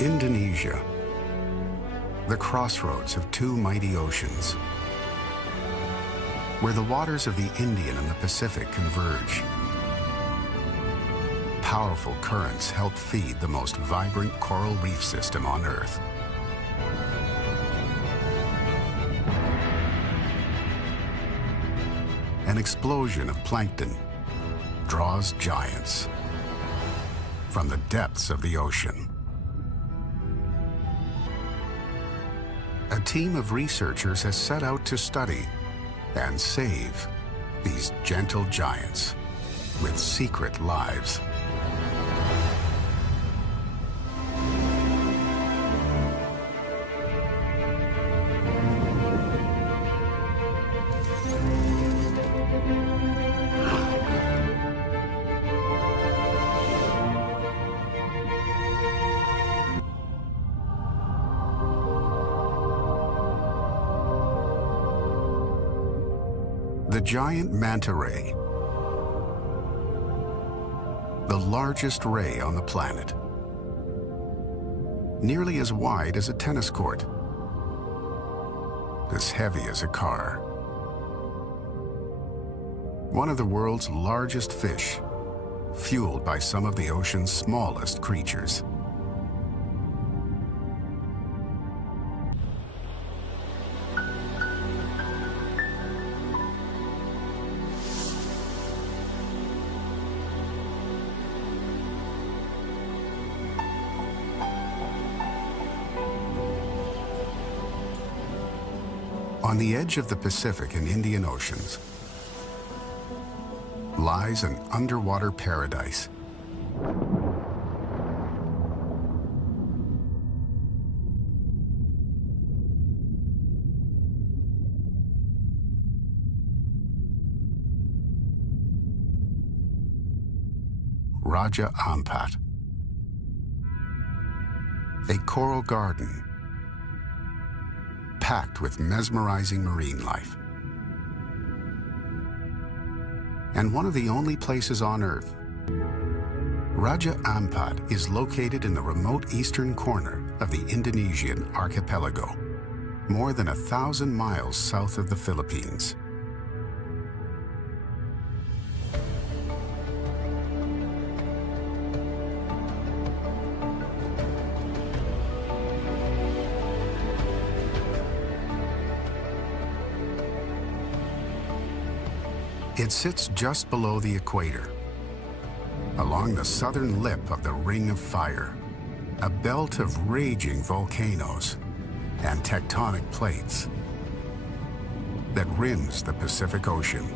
Indonesia, the crossroads of two mighty oceans, where the waters of the Indian and the Pacific converge. Powerful currents help feed the most vibrant coral reef system on Earth. An explosion of plankton draws giants from the depths of the ocean. A team of researchers has set out to study and save these gentle giants with secret lives. The giant manta ray, the largest ray on the planet, nearly as wide as a tennis court, as heavy as a car. One of the world's largest fish, fueled by some of the ocean's smallest creatures. On the edge of the Pacific and Indian Oceans lies an underwater paradise. Raja Ampat, a coral garden packed with mesmerizing marine life, and one of the only places on Earth. Raja Ampat is located in the remote eastern corner of the Indonesian archipelago, more than 1,000 miles south of the Philippines. It sits just below the equator, along the southern lip of the Ring of Fire, a belt of raging volcanoes and tectonic plates that rims the Pacific Ocean.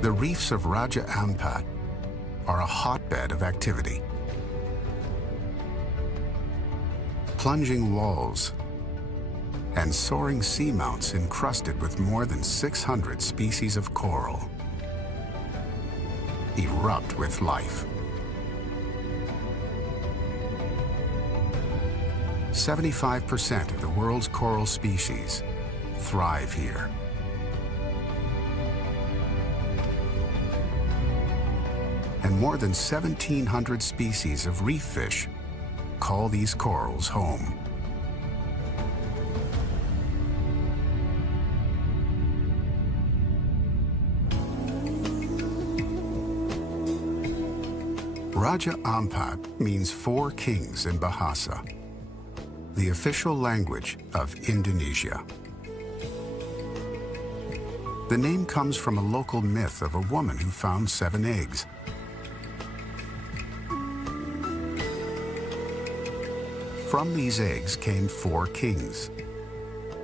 The reefs of Raja Ampat are a hotbed of activity. Plunging walls and soaring seamounts encrusted with more than 600 species of coral erupt with life. 75% of the world's coral species thrive here. And more than 1,700 species of reef fish call these corals home. Raja Ampat means four kings in Bahasa, the official language of Indonesia. The name comes from a local myth of a woman who found 7 eggs. From these eggs came 4 kings,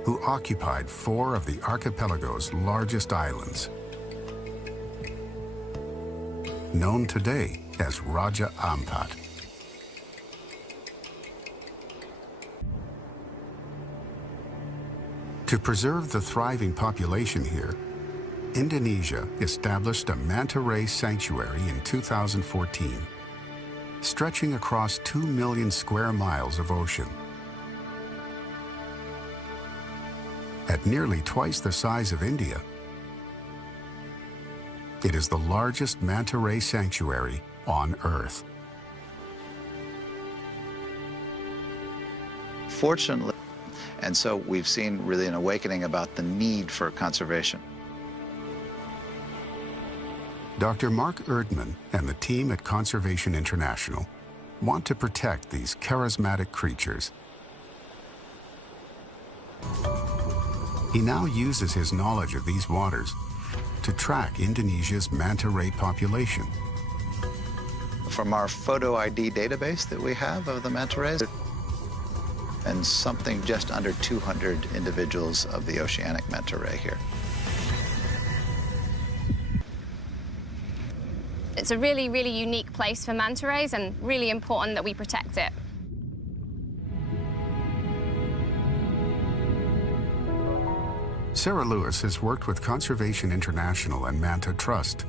who occupied 4 of the archipelago's largest islands, known today as Raja Ampat. To preserve the thriving population here, Indonesia established a manta ray sanctuary in 2014, stretching across 2 million square miles of ocean. At nearly twice the size of India, It is the largest manta ray sanctuary on Earth. Fortunately, and so we've seen really an awakening about the need for conservation. Dr. Mark Erdman and the team at Conservation International want to protect these charismatic creatures. He now uses his knowledge of these waters to track Indonesia's manta ray population. From our photo ID database that we have of the manta rays, and something just under 200 individuals of the oceanic manta ray here. It's a really, really unique place for manta rays and really important that we protect it. Sarah Lewis has worked with Conservation International and Manta Trust,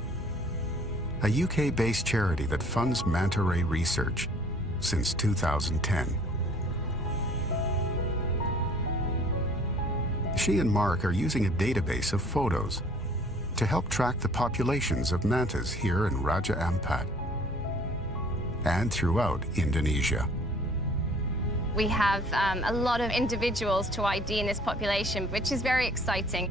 a UK-based charity that funds manta ray research, since 2010. She and Mark are using a database of photos to help track the populations of mantas here in Raja Ampat and throughout Indonesia. We have a lot of individuals to ID in this population, which is very exciting.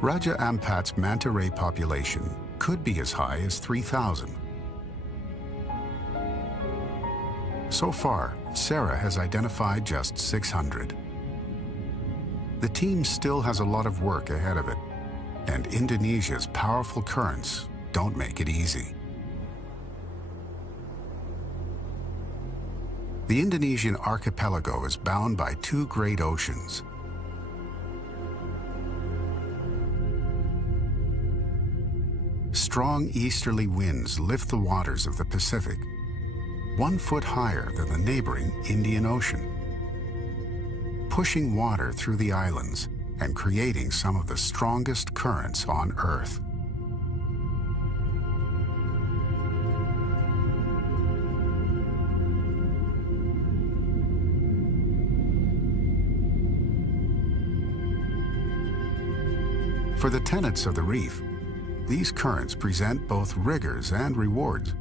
Raja Ampat's manta ray population could be as high as 3,000. So far, Sarah has identified just 600. The team still has a lot of work ahead of it, and Indonesia's powerful currents don't make it easy. The Indonesian archipelago is bound by two great oceans. Strong easterly winds lift the waters of the Pacific 1 foot higher than the neighboring Indian Ocean, pushing water through the islands and creating some of the strongest currents on Earth. For the tenants of the reef, these currents present both rigors and rewards.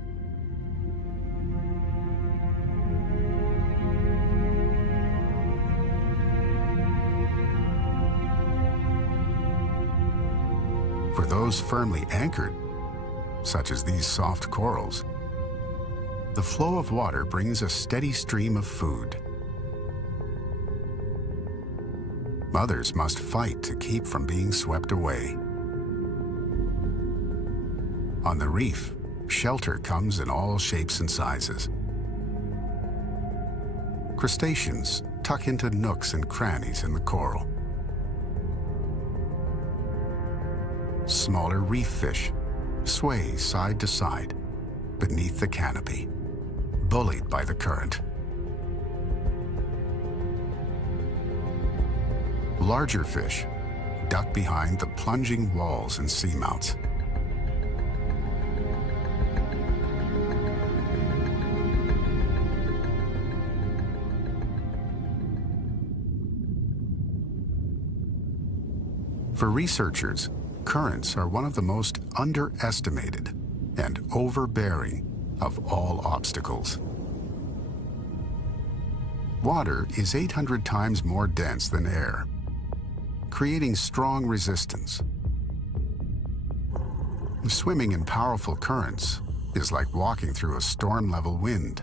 For those firmly anchored, such as these soft corals, the flow of water brings a steady stream of food. Others must fight to keep from being swept away. On the reef, shelter comes in all shapes and sizes. Crustaceans tuck into nooks and crannies in the coral. Smaller reef fish sway side to side beneath the canopy, bullied by the current. Larger fish duck behind the plunging walls and seamounts. For researchers, currents are one of the most underestimated and overbearing of all obstacles. Water is 800 times more dense than air, creating strong resistance. Swimming in powerful currents is like walking through a storm-level wind.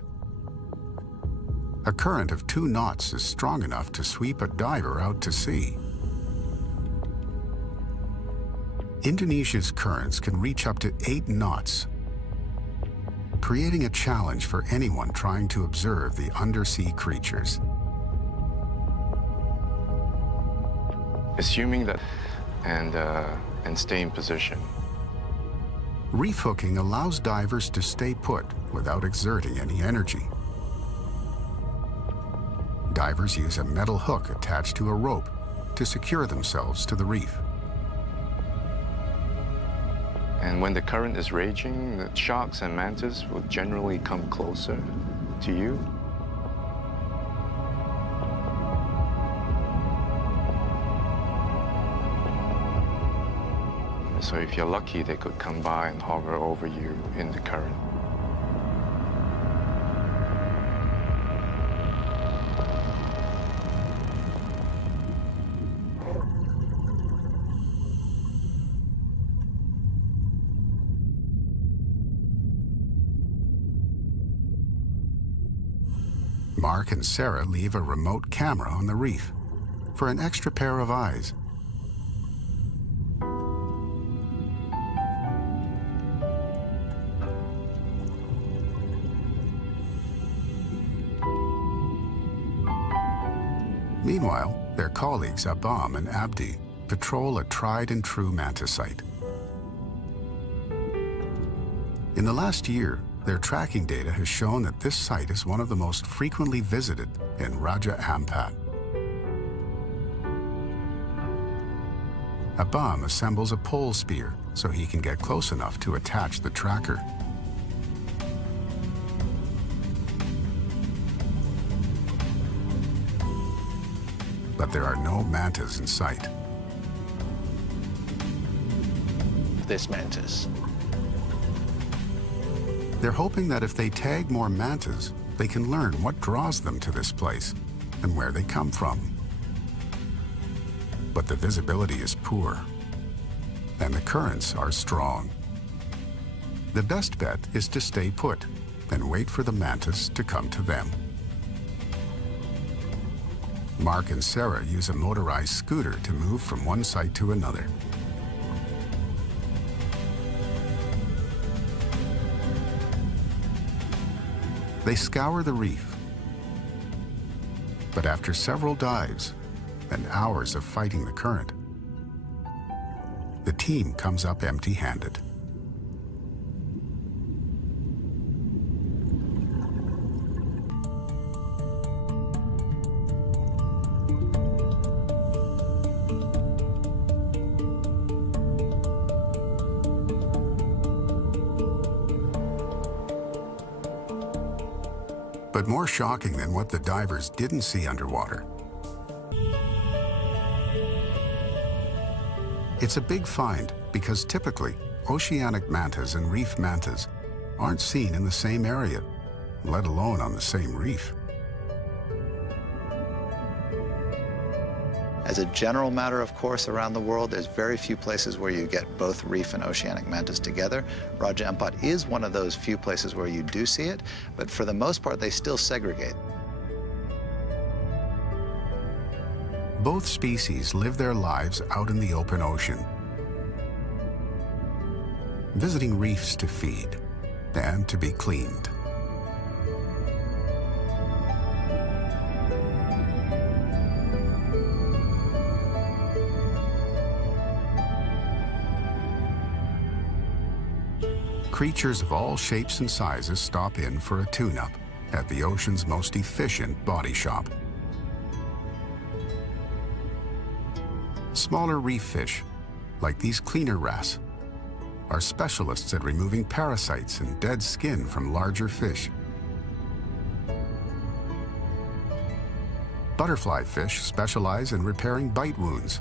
A current of 2 knots is strong enough to sweep a diver out to sea. Indonesia's currents can reach up to 8 knots, creating a challenge for anyone trying to observe the undersea creatures. Assuming that and stay in position. Reef hooking allows divers to stay put without exerting any energy. Divers use a metal hook attached to a rope to secure themselves to the reef. And when the current is raging, the sharks and mantas will generally come closer to you. So if you're lucky, they could come by and hover over you in the current. Mark and Sarah leave a remote camera on the reef for an extra pair of eyes. Meanwhile, their colleagues Abam and Abdi patrol a tried-and-true mantis site. In the last year, their tracking data has shown that this site is one of the most frequently visited in Raja Ampat. Abam assembles a pole spear so he can get close enough to attach the tracker. But there are no mantas in sight. This mantis. They're hoping that if they tag more mantas, they can learn what draws them to this place and where they come from. But the visibility is poor, and the currents are strong. The best bet is to stay put and wait for the mantas to come to them. Mark and Sarah use a motorized scooter to move from one site to another. They scour the reef, but after several dives and hours of fighting the current, the team comes up empty-handed. But more shocking than what the divers didn't see underwater, it's a big find because typically oceanic mantas and reef mantas aren't seen in the same area, let alone on the same reef. As a general matter, of course, around the world, there's very few places where you get both reef and oceanic mantas together. Raja Ampat is one of those few places where you do see it, but for the most part, they still segregate. Both species live their lives out in the open ocean, visiting reefs to feed and to be cleaned. Creatures of all shapes and sizes stop in for a tune-up at the ocean's most efficient body shop. Smaller reef fish, like these cleaner wrasse, are specialists at removing parasites and dead skin from larger fish. Butterfly fish specialize in repairing bite wounds.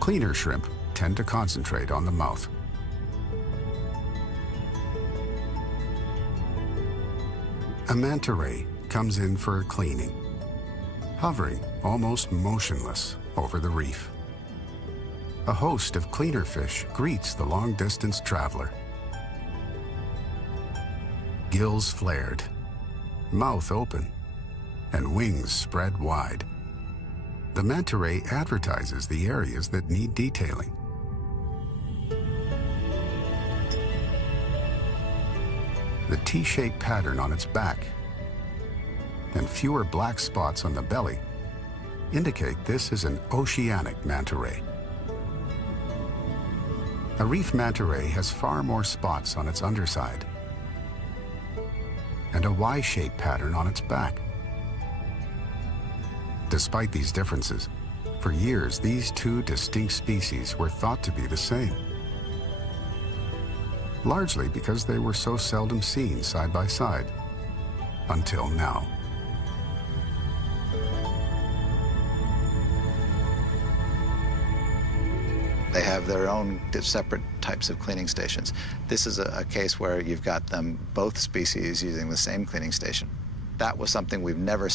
Cleaner shrimp tend to concentrate on the mouth. A manta ray comes in for a cleaning, hovering almost motionless over the reef. A host of cleaner fish greets the long-distance traveler. Gills flared, mouth open, and wings spread wide. The manta ray advertises the areas that need detailing. The T-shaped pattern on its back and fewer black spots on the belly indicate this is an oceanic manta ray. A reef manta ray has far more spots on its underside and a Y-shaped pattern on its back. Despite these differences, for years these two distinct species were thought to be the same, largely because they were so seldom seen side by side, until now. They have their own separate types of cleaning stations. This is a case where you've got them, both species, using the same cleaning station. That was something we've never.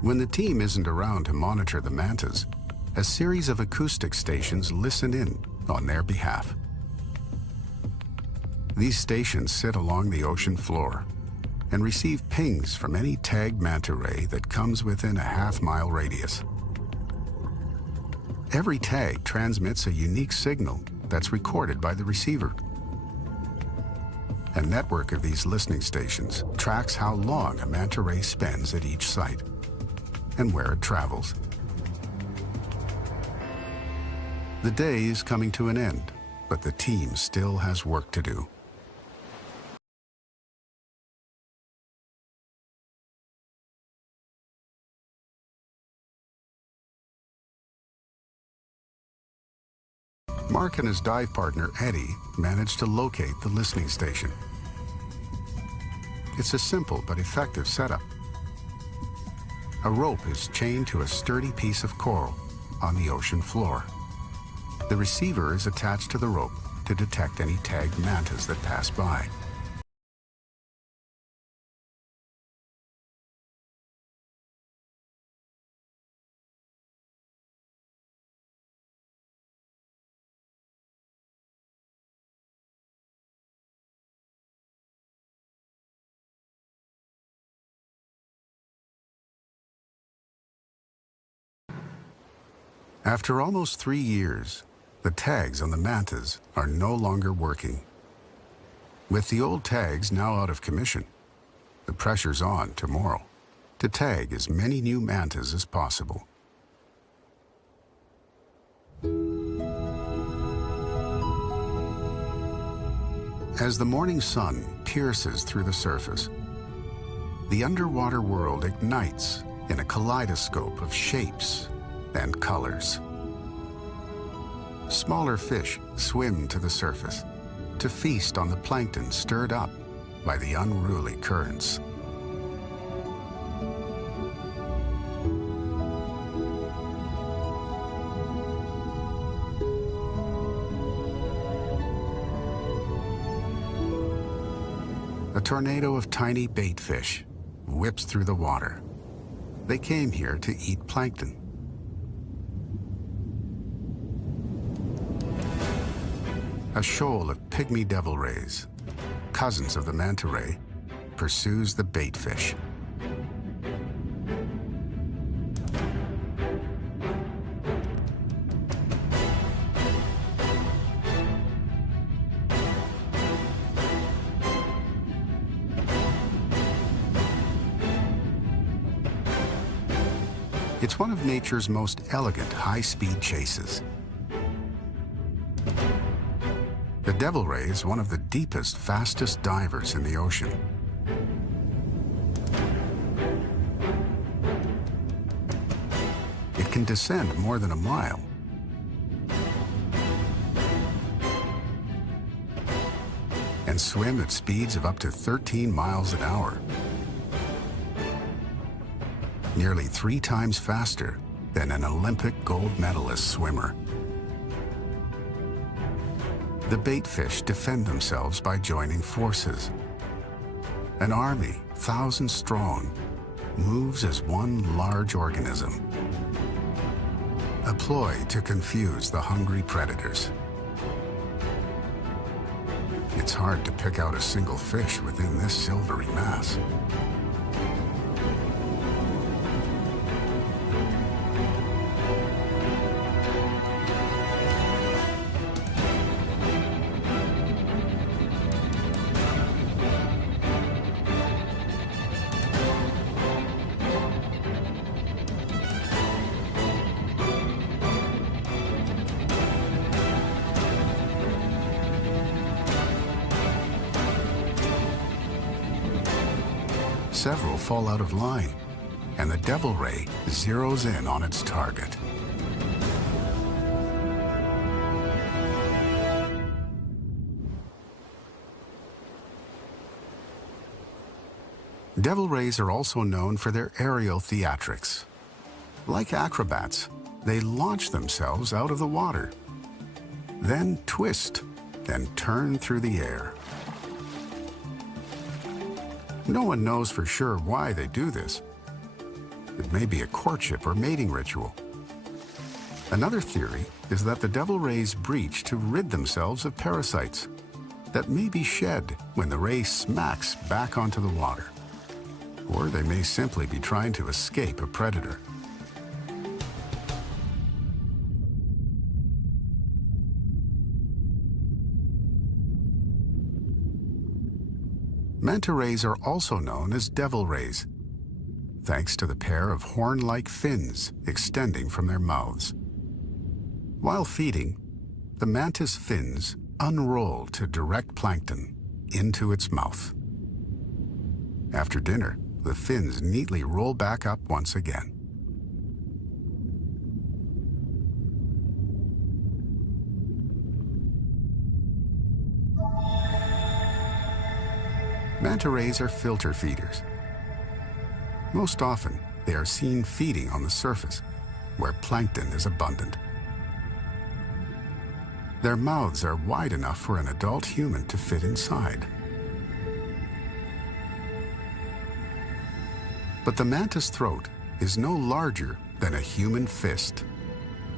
When the team isn't around to monitor the mantas, a series of acoustic stations listen in on their behalf. These stations sit along the ocean floor and receive pings from any tagged manta ray that comes within a half-mile radius. Every tag transmits a unique signal that's recorded by the receiver. A network of these listening stations tracks how long a manta ray spends at each site and where it travels. The day is coming to an end, but the team still has work to do. Mark and his dive partner, Eddie, managed to locate the listening station. It's a simple but effective setup. A rope is chained to a sturdy piece of coral on the ocean floor. The receiver is attached to the rope to detect any tagged mantas that pass by. After almost 3 years, the tags on the mantas are no longer working. With the old tags now out of commission, the pressure's on tomorrow to tag as many new mantas as possible. As the morning sun pierces through the surface, the underwater world ignites in a kaleidoscope of shapes and colors. Smaller fish swim to the surface to feast on the plankton stirred up by the unruly currents. A tornado of tiny bait fish whips through the water. They came here to eat plankton. A shoal of pygmy devil rays, cousins of the manta ray, pursues the bait fish. It's one of nature's most elegant high-speed chases. The devil ray is one of the deepest, fastest divers in the ocean. It can descend more than a mile. And swim at speeds of up to 13 miles an hour. Nearly 3 times faster than an Olympic gold medalist swimmer. The baitfish defend themselves by joining forces. An army, thousands strong, moves as one large organism. A ploy to confuse the hungry predators. It's hard to pick out a single fish within this silvery mass. Several fall out of line, and the devil ray zeroes in on its target. Devil rays are also known for their aerial theatrics. Like acrobats, they launch themselves out of the water, then twist and turn through the air. No one knows for sure why they do this. It may be a courtship or mating ritual. Another theory is that the devil rays breach to rid themselves of parasites that may be shed when the ray smacks back onto the water. Or they may simply be trying to escape a predator. Manta rays are also known as devil rays, thanks to the pair of horn-like fins extending from their mouths. While feeding, the manta's fins unroll to direct plankton into its mouth. After dinner, the fins neatly roll back up once again. Manta rays are filter feeders. Most often, they are seen feeding on the surface, where plankton is abundant. Their mouths are wide enough for an adult human to fit inside. But the manta's throat is no larger than a human fist,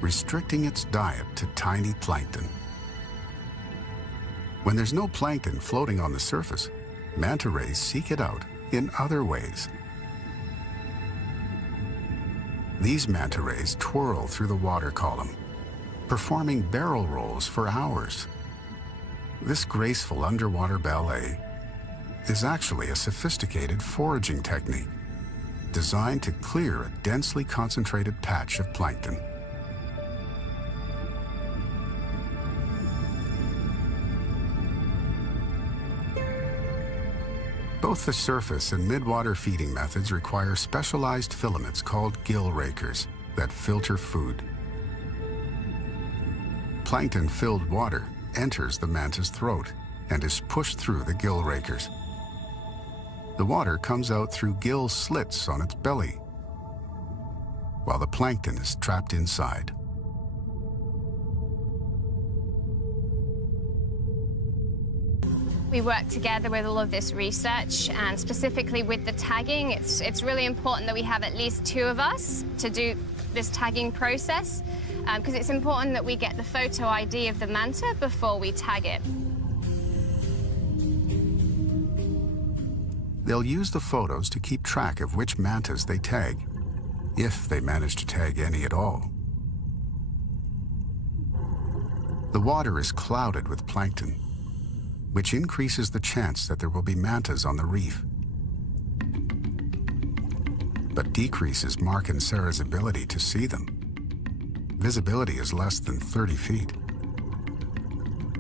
restricting its diet to tiny plankton. When there's no plankton floating on the surface, manta rays seek it out in other ways. These manta rays twirl through the water column, performing barrel rolls for hours. This graceful underwater ballet is actually a sophisticated foraging technique designed to clear a densely concentrated patch of plankton. Both the surface and midwater feeding methods require specialized filaments called gill rakers that filter food. Plankton-filled water enters the manta's throat and is pushed through the gill rakers. The water comes out through gill slits on its belly, while the plankton is trapped inside. We work together with all of this research, and specifically with the tagging, it's really important that we have at least 2 of us to do this tagging process, because it's important that we get the photo ID of the manta before we tag it. They'll use the photos to keep track of which mantas they tag, if they manage to tag any at all. The water is clouded with plankton, which increases the chance that there will be mantas on the reef, but decreases Mark and Sarah's ability to see them. Visibility is less than 30 feet.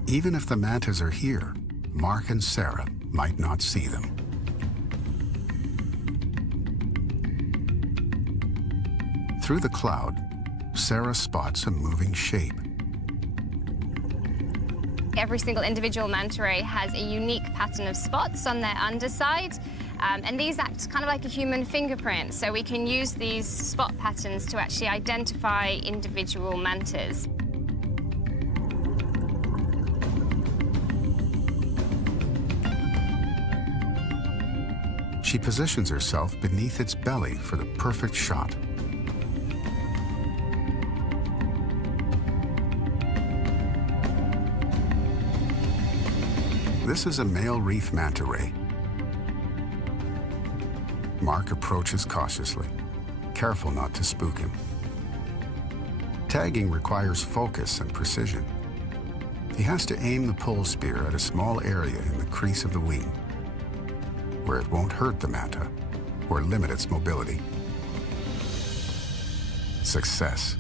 Even if the mantas are here, Mark and Sarah might not see them. Through the cloud, Sarah spots a moving shape. Every single individual manta ray has a unique pattern of spots on their underside, and these act kind of like a human fingerprint, so we can use these spot patterns to actually identify individual mantas. She positions herself beneath its belly for the perfect shot. This is a male reef manta ray. Mark approaches cautiously, careful not to spook him. Tagging requires focus and precision. He has to aim the pole spear at a small area in the crease of the wing, where it won't hurt the manta or limit its mobility. Success.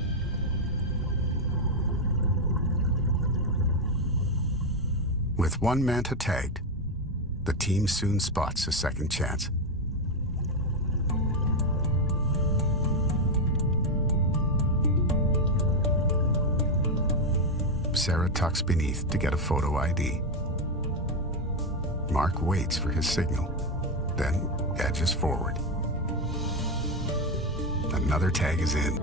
With one manta tagged, the team soon spots a second chance. Sarah tucks beneath to get a photo ID. Mark waits for his signal. then edges forward. Another tag is in.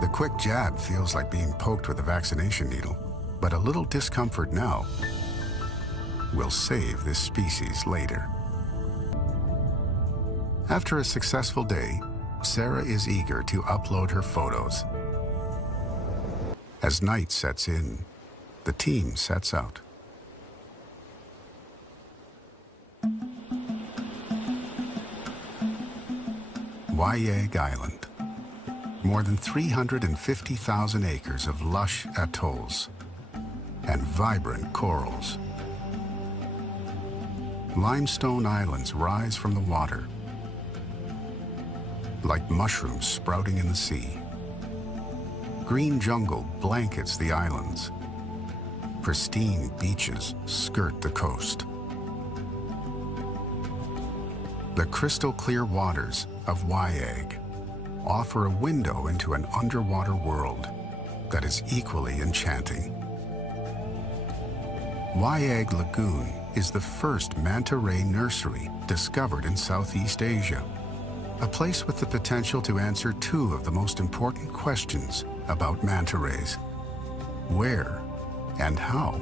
The quick jab feels like being poked with a vaccination needle, but a little discomfort now will save this species later. After a successful day, Sarah is eager to upload her photos. As night sets in, the team sets out. Wayag Island. More than 350,000 acres of lush atolls and vibrant corals. Limestone islands rise from the water like mushrooms sprouting in the sea. Green jungle blankets the islands. Pristine beaches skirt the coast. The crystal clear waters of Wayag offer a window into an underwater world that is equally enchanting. Wayag Lagoon is the first manta ray nursery discovered in Southeast Asia, a place with the potential to answer two of the most important questions about manta rays: where and how.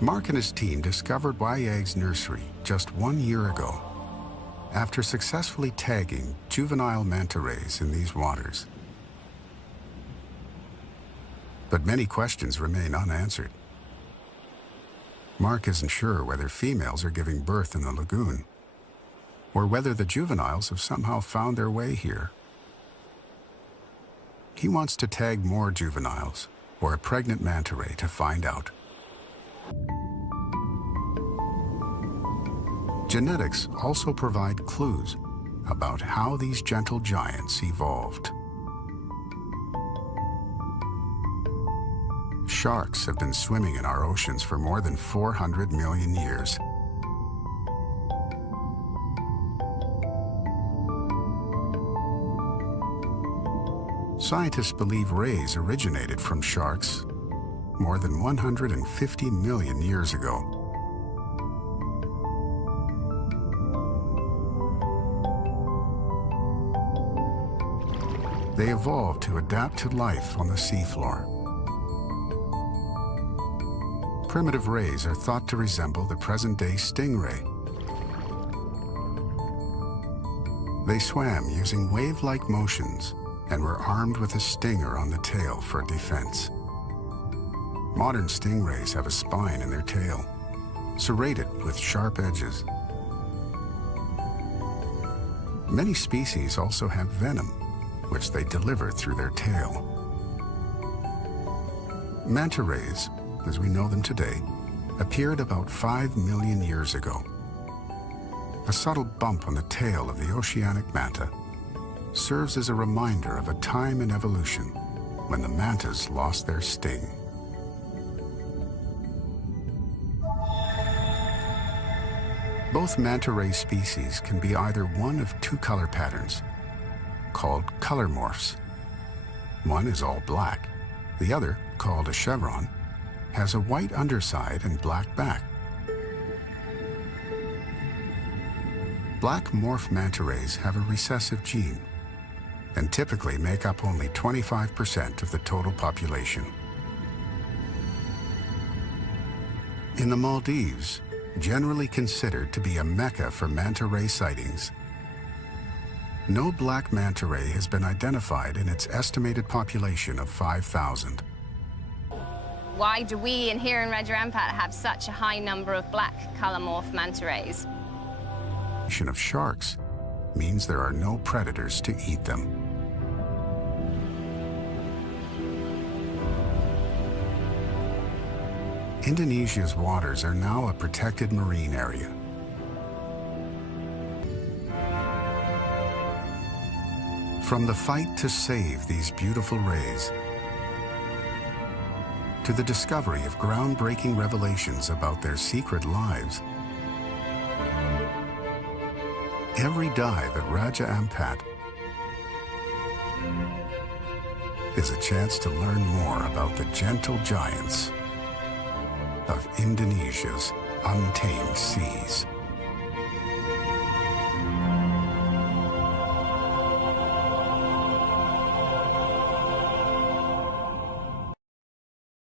Mark and his team discovered Wayag's nursery just 1 year ago, after successfully tagging juvenile manta rays in these waters. But many questions remain unanswered. Mark isn't sure whether females are giving birth in the lagoon, or whether the juveniles have somehow found their way here. He wants to tag more juveniles or a pregnant manta ray to find out. Genetics also provide clues about how these gentle giants evolved. Sharks have been swimming in our oceans for more than 400 million years. Scientists believe rays originated from sharks more than 150 million years ago. They evolved to adapt to life on the seafloor. Primitive rays are thought to resemble the present-day stingray. They swam using wave-like motions and were armed with a stinger on the tail for defense. Modern stingrays have a spine in their tail, serrated with sharp edges. Many species also have venom, which they deliver through their tail. Manta rays, as we know them today, appeared about 5 million years ago. A subtle bump on the tail of the oceanic manta serves as a reminder of a time in evolution when the mantas lost their sting. Both manta ray species can be either one of two color patterns, called color morphs. One is all black. The other, called a chevron, has a white underside and black back. Black morph manta rays have a recessive gene and typically make up only 25% of the total population. In the Maldives, generally considered to be a mecca for manta ray sightings, no black manta ray has been identified in its estimated population of 5,000. Why do we here in Red Ampat have such a high number of black color morph manta rays? Of sharks means there are no predators to eat them. Indonesia's waters are now a protected marine area. From the fight to save these beautiful rays, to the discovery of groundbreaking revelations about their secret lives, every dive at Raja Ampat is a chance to learn more about the gentle giants of Indonesia's untamed seas.